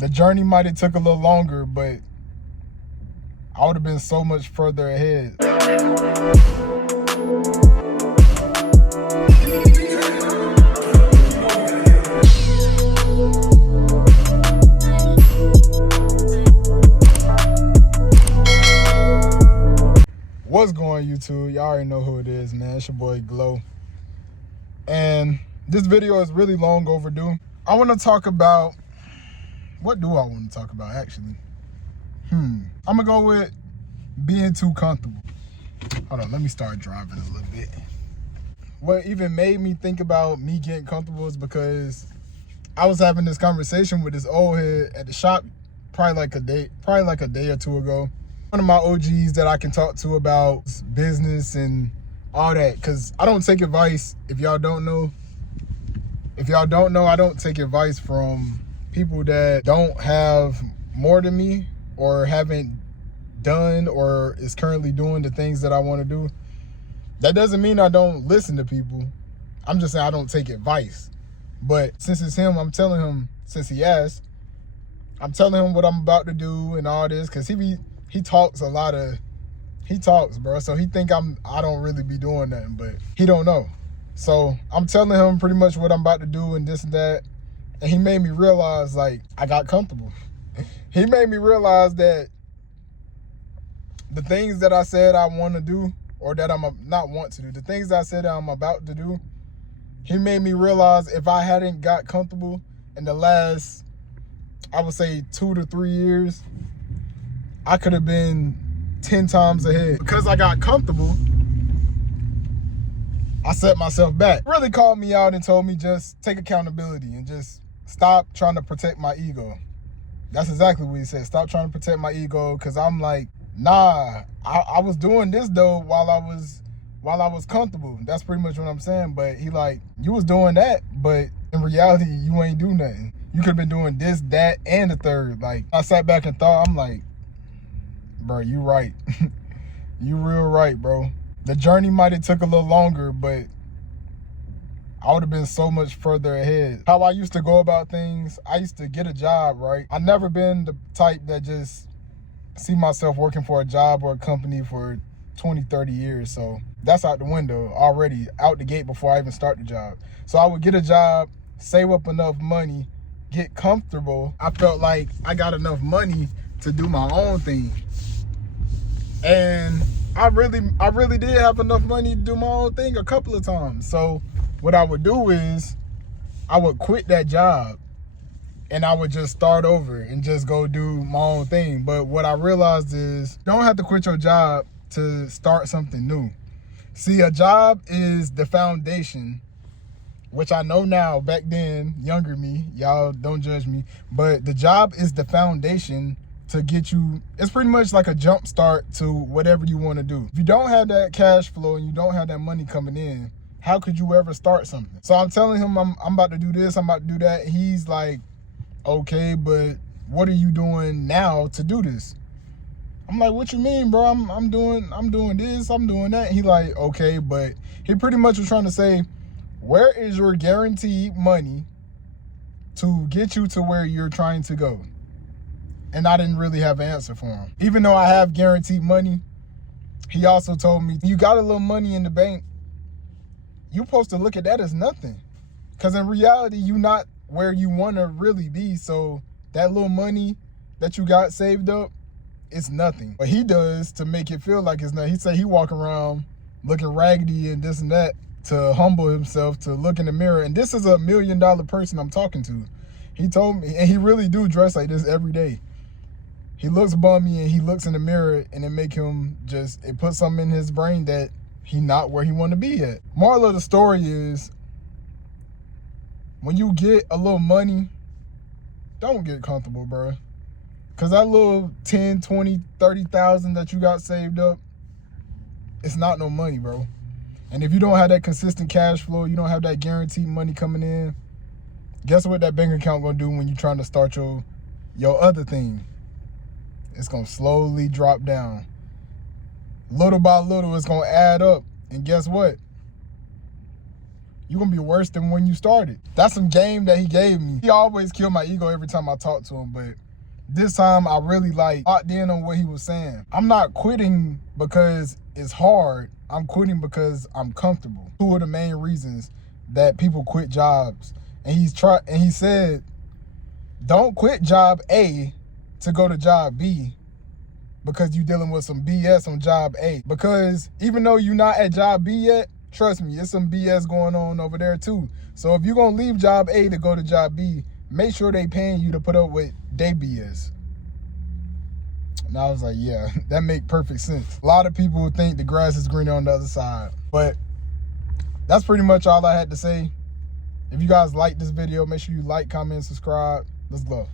The journey might have took a little longer, but I would have been so much further ahead. What's going, YouTube? Y'all already know who it is, man. It's your boy Glow. And this video is really long overdue. I want to talk about, what do I want to talk about actually? I'm gonna go with being too comfortable. Hold on, let me start driving a little bit. What even made me think about me getting comfortable is because I was having this conversation with this old head at the shop probably like a day or two ago. One of my OGs that I can talk to about business and all that, because I don't take advice. If y'all don't know, I don't take advice from people that don't have more than me or haven't done or is currently doing the things that I want to do. That doesn't mean I don't listen to people. I'm just saying I don't take advice. But since it's him, I'm telling him, since he asked, I'm telling him what I'm about to do and all this, because he talks a lot of, he talks, bro. So he think I don't really be doing nothing, but he don't know. So I'm telling him pretty much what I'm about to do and this and that. And he made me realize, like, I got comfortable. He made me realize that the things that I said I want to do, or that I'm not want to do, the things that I said that I'm about to do, he made me realize if I hadn't got comfortable in the last, I would say 2 to 3 years, I could have been 10 times ahead. Because I got comfortable, I set myself back. Really called me out and told me just take accountability and just stop trying to protect my ego. That's exactly what he said. Stop trying to protect my ego, because I'm like, nah, I was doing this though while I was comfortable. That's pretty much what I'm saying. But he like, you was doing that, but in reality, you ain't do nothing. You could have been doing this, that, and the third. Like, I sat back and thought, I'm like, bro, you right. You real right, bro. The journey might have took a little longer, but I would have been so much further ahead. How I used to go about things, I used to get a job, right? I never been the type that just see myself working for a job or a company for 20, 30 years. So that's out the window already, out the gate before I even start the job. So I would get a job, save up enough money, get comfortable. I felt like I got enough money to do my own thing. And I really did have enough money to do my own thing a couple of times. So what I would do is I would quit that job and I would just start over and just go do my own thing. But what I realized is you don't have to quit your job to start something new. See, a job is the foundation, which I know now. Back then, younger me, y'all don't judge me, but the job is the foundation to get you. It's pretty much like a jump start to whatever you want to do. If you don't have that cash flow and you don't have that money coming in, how could you ever start something? So I'm telling him I'm about to do this, I'm about to do that. He's like, okay, but what are you doing now to do this? I'm like, what you mean, bro? I'm doing this, I'm doing that. He like, okay, but he pretty much was trying to say, where is your guaranteed money to get you to where you're trying to go? And I didn't really have an answer for him. Even though I have guaranteed money, he also told me, you got a little money in the bank, you're supposed to look at that as nothing. Because in reality, you're not where you want to really be. So that little money that you got saved up, it's nothing. But he does to make it feel like it's nothing. He said he walk around looking raggedy and this and that to humble himself, to look in the mirror. And this is $1 million person I'm talking to. He told me, and he really do dress like this every day. He looks bummy and he looks in the mirror and it make him just, it puts something in his brain that he not where he want to be at. Moral of the story is, when you get a little money, don't get comfortable, bro. Because that little 10, 20, 30,000 that you got saved up, it's not no money, bro. And if you don't have that consistent cash flow, you don't have that guaranteed money coming in, guess what that bank account gonna do when you're trying to start your other thing? It's gonna slowly drop down. Little by little, it's gonna add up. And guess what? you're gonna be worse than when you started. That's some game that he gave me. He always killed my ego every time I talk to him, but this time I really locked in on what he was saying. I'm not quitting because it's hard. I'm quitting because I'm comfortable. Two of the main reasons that people quit jobs. And he said, don't quit job A to go to job B because you're dealing with some BS on job A. Because even though you're not at job B yet, trust me, there's some BS going on over there too. So if you're gonna leave job A to go to job B, make sure they paying you to put up with their BS. And I was like, yeah, that make perfect sense. A lot of people think the grass is greener on the other side. But that's pretty much all I had to say. If you guys like this video, make sure you like, comment, subscribe. Let's go.